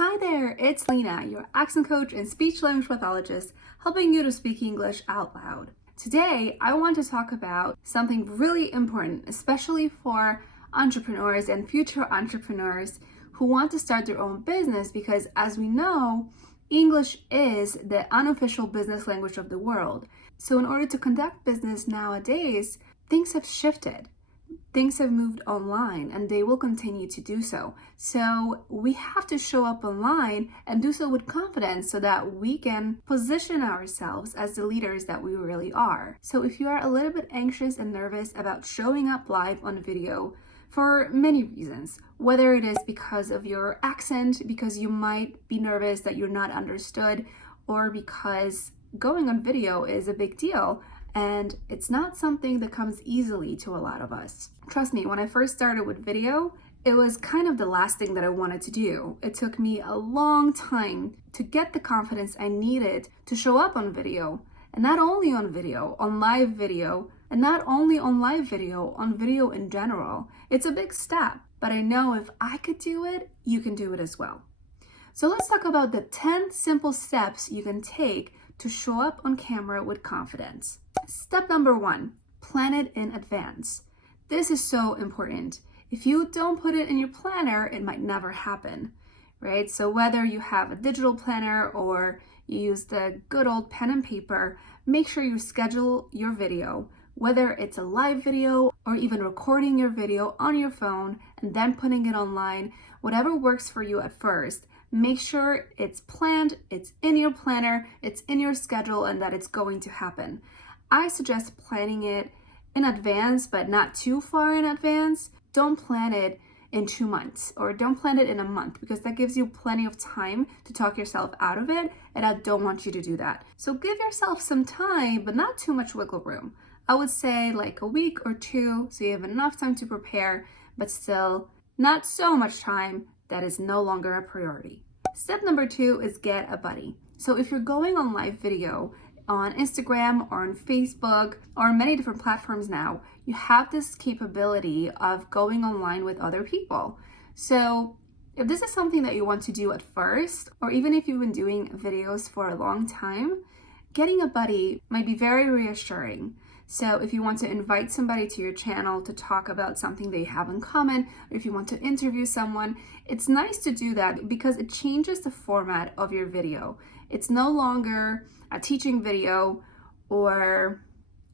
Hi there, it's Lena, your accent coach and speech language pathologist, helping you to speak English out loud. Today, I want to talk about something really important, especially for entrepreneurs and future entrepreneurs who want to start their own business because, as we know, English is the unofficial business language of the world. So in order to conduct business nowadays, things have shifted. Things have moved online and they will continue to do so. So we have to show up online and do so with confidence so that we can position ourselves as the leaders that we really are. So if you are a little bit anxious and nervous about showing up live on video for many reasons, whether it is because of your accent, because you might be nervous that you're not understood, or because going on video is a big deal, and it's not something that comes easily to a lot of us. Trust me, when I first started with video, it was kind of the last thing that I wanted to do. It took me a long time to get the confidence I needed to show up on video. And not only on video, on live video, and not only on live video, on video in general. It's a big step, but I know if I could do it, you can do it as well. So let's talk about the 10 simple steps you can take to show up on camera with confidence. Step number 1, plan it in advance. This is so important. If you don't put it in your planner, it might never happen, right? So whether you have a digital planner or you use the good old pen and paper, make sure you schedule your video, whether it's a live video or even recording your video on your phone and then putting it online, whatever works for you at first. Make sure it's planned, it's in your planner, it's in your schedule, and that it's going to happen. I suggest planning it in advance, but not too far in advance. Don't plan it in 2 months or don't plan it in a month because that gives you plenty of time to talk yourself out of it, and I don't want you to do that. So give yourself some time, but not too much wiggle room. I would say like a week or 2 so you have enough time to prepare, but still not so much time that is no longer a priority. Step number 2 is get a buddy. So if you're going on live video on Instagram or on Facebook or many different platforms now, you have this capability of going online with other people. So if this is something that you want to do at first, or even if you've been doing videos for a long time, getting a buddy might be very reassuring. So if you want to invite somebody to your channel to talk about something they have in common, or if you want to interview someone, it's nice to do that because it changes the format of your video. It's no longer a teaching video or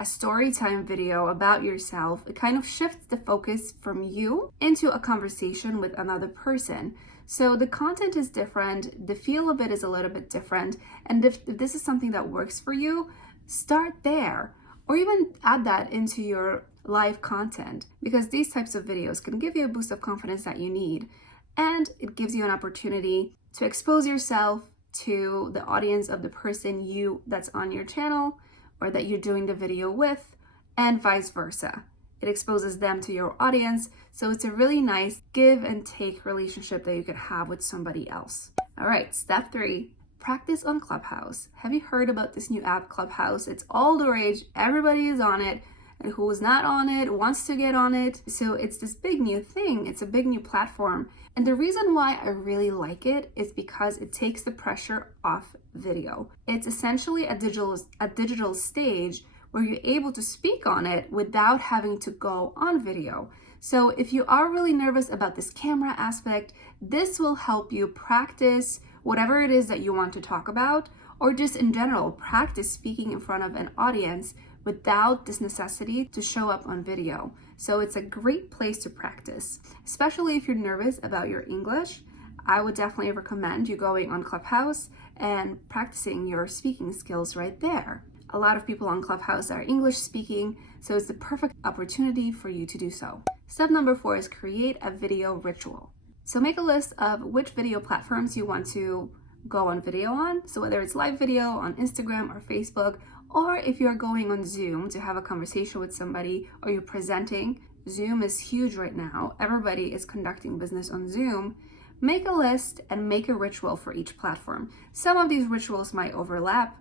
a story time video about yourself. It kind of shifts the focus from you into a conversation with another person. So the content is different, the feel of it is a little bit different, and if this is something that works for you, start there. Or even add that into your live content because these types of videos can give you a boost of confidence that you need. And it gives you an opportunity to expose yourself to the audience of the person that's on your channel or that you're doing the video with, and vice versa. It exposes them to your audience. So it's a really nice give and take relationship that you could have with somebody else. All right, step 3. Practice on Clubhouse. Have you heard about this new app, Clubhouse? It's all the rage. Everybody is on it. And who is not on it wants to get on it. So it's this big new thing. It's a big new platform. And the reason why I really like it is because it takes the pressure off video. It's essentially a digital stage where you're able to speak on it without having to go on video. So if you are really nervous about this camera aspect, this will help you practice whatever it is that you want to talk about, or just in general, practice speaking in front of an audience without this necessity to show up on video. So it's a great place to practice, especially if you're nervous about your English. I would definitely recommend you going on Clubhouse and practicing your speaking skills right there. A lot of people on Clubhouse are English speaking, so it's the perfect opportunity for you to do so. Step number 4 is create a video ritual. So make a list of which video platforms you want to go on video on. So whether it's live video on Instagram or Facebook, or if you're going on Zoom to have a conversation with somebody or you're presenting, Zoom is huge right now. Everybody is conducting business on Zoom. Make a list and make a ritual for each platform. Some of these rituals might overlap,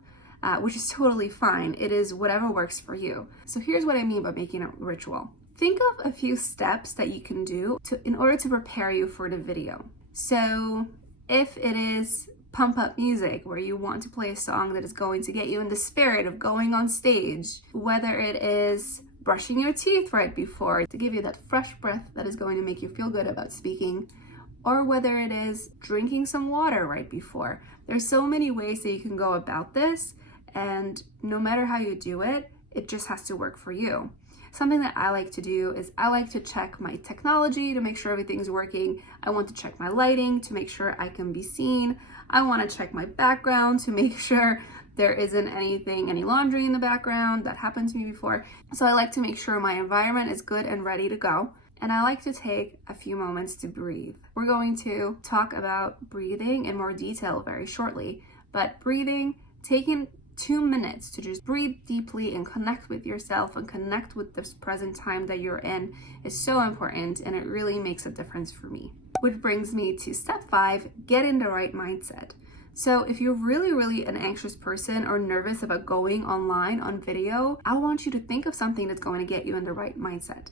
which is totally fine. It is whatever works for you. So here's what I mean by making a ritual. Think of a few steps that you can do in order to prepare you for the video. So If it is pump up music where you want to play a song that is going to get you in the spirit of going on stage, whether it is brushing your teeth right before to give you that fresh breath that is going to make you feel good about speaking, or whether it is drinking some water right before. There's so many ways that you can go about this, and no matter how you do it, it just has to work for you. Something that I like to do is I like to check my technology to make sure everything's working. I want to check my lighting to make sure I can be seen. I want to check my background to make sure there isn't any laundry in the background. That happened to me before. So I like to make sure my environment is good and ready to go. And I like to take a few moments to breathe. We're going to talk about breathing in more detail very shortly, but breathing, taking 2 minutes to just breathe deeply and connect with yourself and connect with this present time that you're in is so important, and it really makes a difference for me. Which brings me to step 5, get in the right mindset. So if you're really an anxious person or nervous about going online on video, I want you to think of something that's going to get you in the right mindset.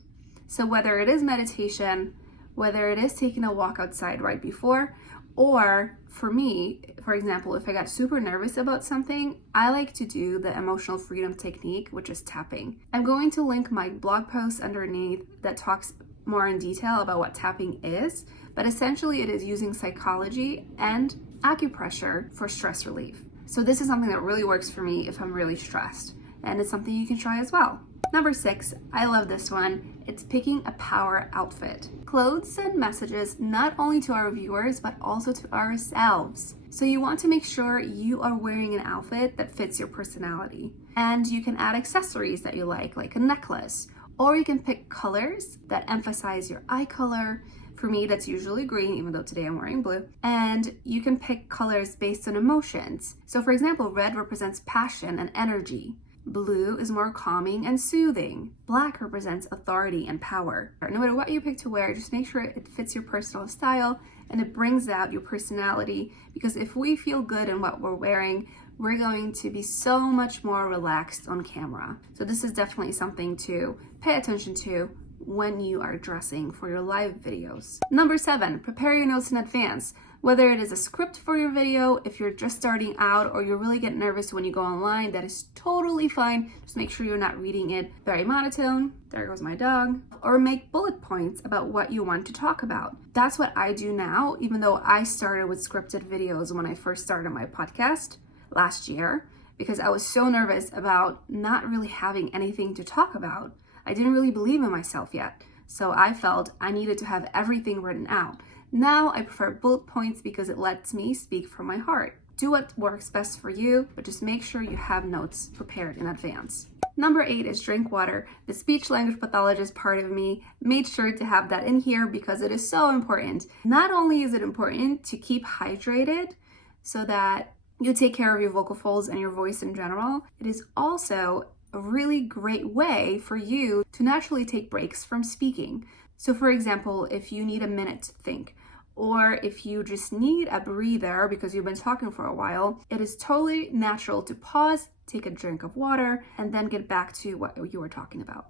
So whether it is meditation, whether it is taking a walk outside right before, or for me, for example, if I got super nervous about something, I like to do the emotional freedom technique, which is tapping. I'm going to link my blog post underneath that talks more in detail about what tapping is, but essentially it is using psychology and acupressure for stress relief. So this is something that really works for me if I'm really stressed, and it's something you can try as well. Number 6, I love this one. It's picking a power outfit. Clothes send messages not only to our viewers, but also to ourselves. So you want to make sure you are wearing an outfit that fits your personality. And you can add accessories that you like a necklace, or you can pick colors that emphasize your eye color. For me, that's usually green, even though today I'm wearing blue. And you can pick colors based on emotions. So for example, red represents passion and energy. Blue is more calming and soothing. Black represents authority and power. No matter what you pick to wear, just make sure it fits your personal style and it brings out your personality, because if we feel good in what we're wearing, we're going to be so much more relaxed on camera. So this is definitely something to pay attention to when you are dressing for your live videos. Number 7, prepare your notes in advance. Whether it is a script for your video, if you're just starting out, or you really get nervous when you go online, that is totally fine. Just make sure you're not reading it very monotone. There goes my dog. Or make bullet points about what you want to talk about. That's what I do now, even though I started with scripted videos when I first started my podcast last year, because I was so nervous about not really having anything to talk about. I didn't really believe in myself yet. So I felt I needed to have everything written out. Now I prefer bullet points because it lets me speak from my heart. Do what works best for you, but just make sure you have notes prepared in advance. Number 8 is drink water. The speech language pathologist part of me made sure to have that in here because it is so important. Not only is it important to keep hydrated so that you take care of your vocal folds and your voice in general, it is also a really great way for you to naturally take breaks from speaking. So for example, if you need a minute to think, or if you just need a breather because you've been talking for a while, it is totally natural to pause, take a drink of water, and then get back to what you were talking about.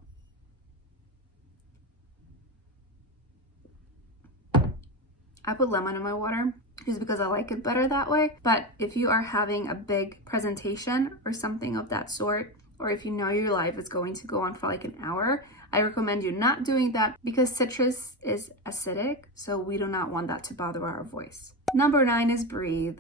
I put lemon in my water just because I like it better that way. But if you are having a big presentation or something of that sort, or if you know your live is going to go on for like an hour, I recommend you not doing that because citrus is acidic, so we do not want that to bother our voice. Number 9 is breathe.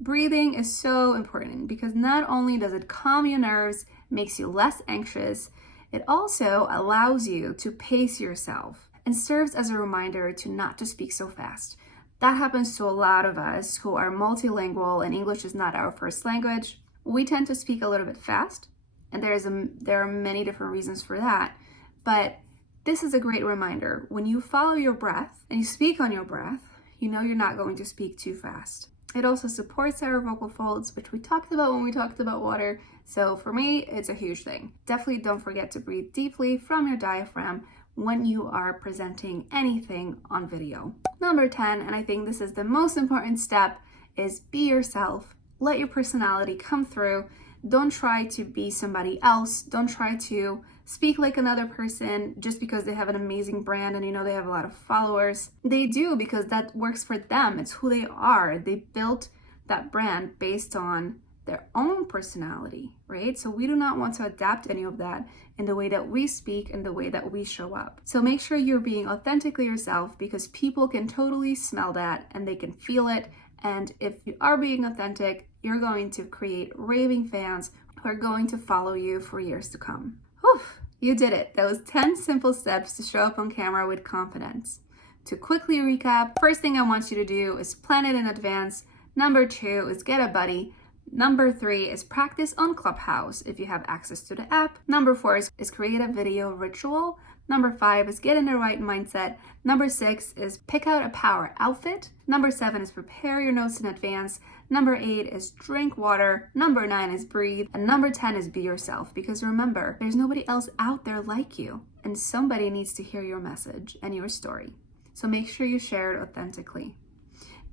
Breathing is so important because not only does it calm your nerves, makes you less anxious, it also allows you to pace yourself and serves as a reminder to not to speak so fast. That happens to a lot of us who are multilingual and English is not our first language. We tend to speak a little bit fast, and there are many different reasons for that. But this is a great reminder. When you follow your breath and you speak on your breath, you know you're not going to speak too fast. It also supports our vocal folds, which we talked about when we talked about water. So for me, it's a huge thing. Definitely don't forget to breathe deeply from your diaphragm when you are presenting anything on video. Number 10, and I think this is the most important step, is be yourself. Let your personality come through. Don't try to be somebody else. Don't try to speak like another person just because they have an amazing brand and you know they have a lot of followers. They do because that works for them. It's who they are. They built that brand based on their own personality, right? So we do not want to adapt any of that in the way that we speak and the way that we show up. So make sure you're being authentically yourself, because people can totally smell that and they can feel it. And if you are being authentic, you're going to create raving fans who are going to follow you for years to come. Whew, you did it. That was 10 simple steps to show up on camera with confidence. To quickly recap, first thing I want you to do is plan it in advance. Number 2 is get a buddy. Number 3 is practice on Clubhouse if you have access to the app. Number 4 is create a video ritual. Number 5 is get in the right mindset. Number 6 is pick out a power outfit. Number 7 is prepare your notes in advance. Number 8 is drink water. Number 9 is breathe. And number 10 is be yourself, because remember, there's nobody else out there like you, and somebody needs to hear your message and your story. So make sure you share it authentically.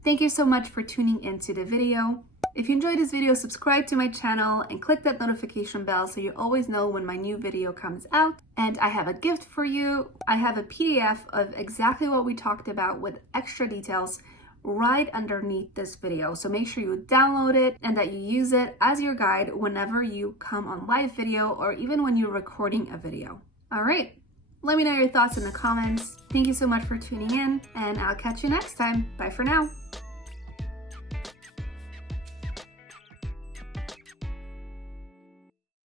Thank you so much for tuning into the video. If you enjoyed this video, subscribe to my channel and click that notification bell so you always know when my new video comes out. And I have a gift for you. I have a PDF of exactly what we talked about with extra details right underneath this video. So make sure you download it and that you use it as your guide whenever you come on live video or even when you're recording a video. All right, let me know your thoughts in the comments. Thank you so much for tuning in, and I'll catch you next time. Bye for now.